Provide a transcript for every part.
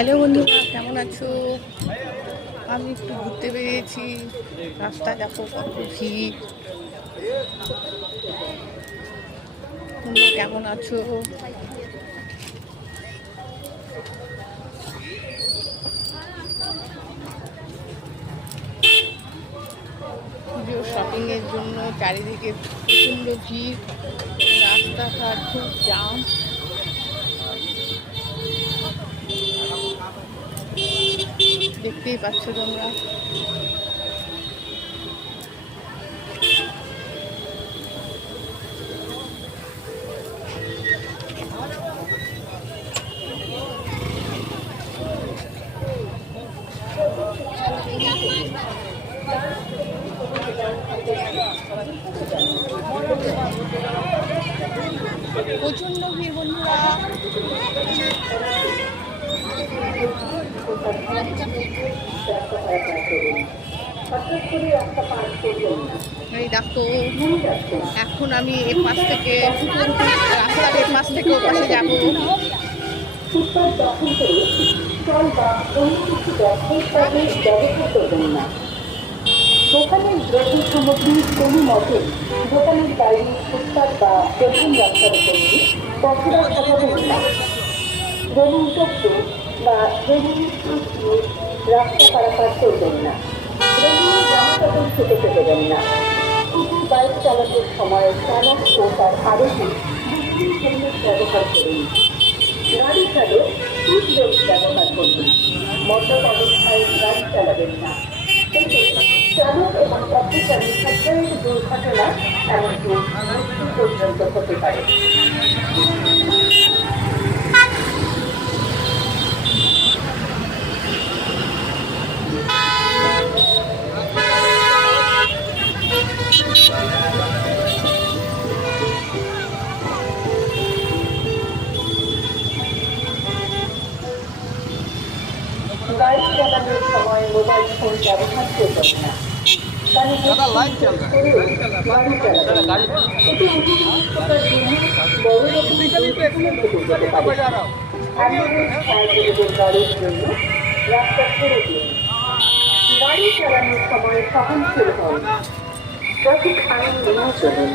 Hello বন্ধুরা, কেমন আছো? আমি একটু ঘুরতে বেরিয়েছি। রাস্তা দেখো কত ভিড়। তোমরা কেমন আছো? পুজোর শপিং এর জন্য চারিদিকে প্রচন্ড ভিড়, রাস্তাঘাট খুব জাম। দেখতেই পাচ্ছ তোমরা। প্রচন্ড ভিড় বন্ধুরা। এই দেখো, এখন আমি এ পাশ থেকে রাস্তার এ পাশ থেকে ও পাশে যাবো। দোকানের দ্রব্য সামগ্রী কোনো মতে দোকানের বাইরে ফুটপাত বা প্রধান রাস্তার উপর নিয়ে পথরা সাজাবেন না। রেলিংযুক্ত বা রেলিং দিয়ে রাস্তা পারাপার করবেন না। রেলিংয়ে জামা কাপড় ছুটে দেবেন না। স্কুটি বাইক চালানোর সময় চালক ও তার আরোহী বিদ্যুৎ হেলমেট ব্যবহার করুন। গাড়ি চালক সিট বেল্ট ব্যবহার করুন। মদ্যপ অবস্থায় গাড়ি চালাবেন না। চালক এবং পথচারী সবচেয়ে দুর্ঘটনা এমনকি মৃত্যু পর্যন্ত হতে পারে। গাড়ি চালানোর সময় মোবাইল ফোন ব্যবহার করবেন না। গাড়ির জন্য রাস্তা ছেড়ে দিন। গাড়ি চালানোর সময় সহনশীল হন। ট্রাফিক আইন মেনে চলুন।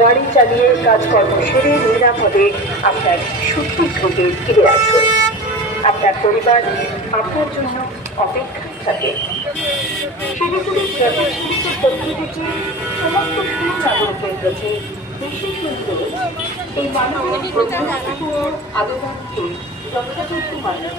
গাড়ি চালিয়ে কাজকর্ম সেরে নিরাপদে আপনার সুস্থভাবে ফিরে আসুন। আপনার পরিবার আপনার জন্য অপেক্ষায় থাকে। শিলিগুড়ির ট্রাফিক পুলিশের পক্ষ থেকে সমস্ত সুনাগরিকদের কাছে বিশেষ অনুরোধ, এই মানবিক আবেদনকে যথাযথ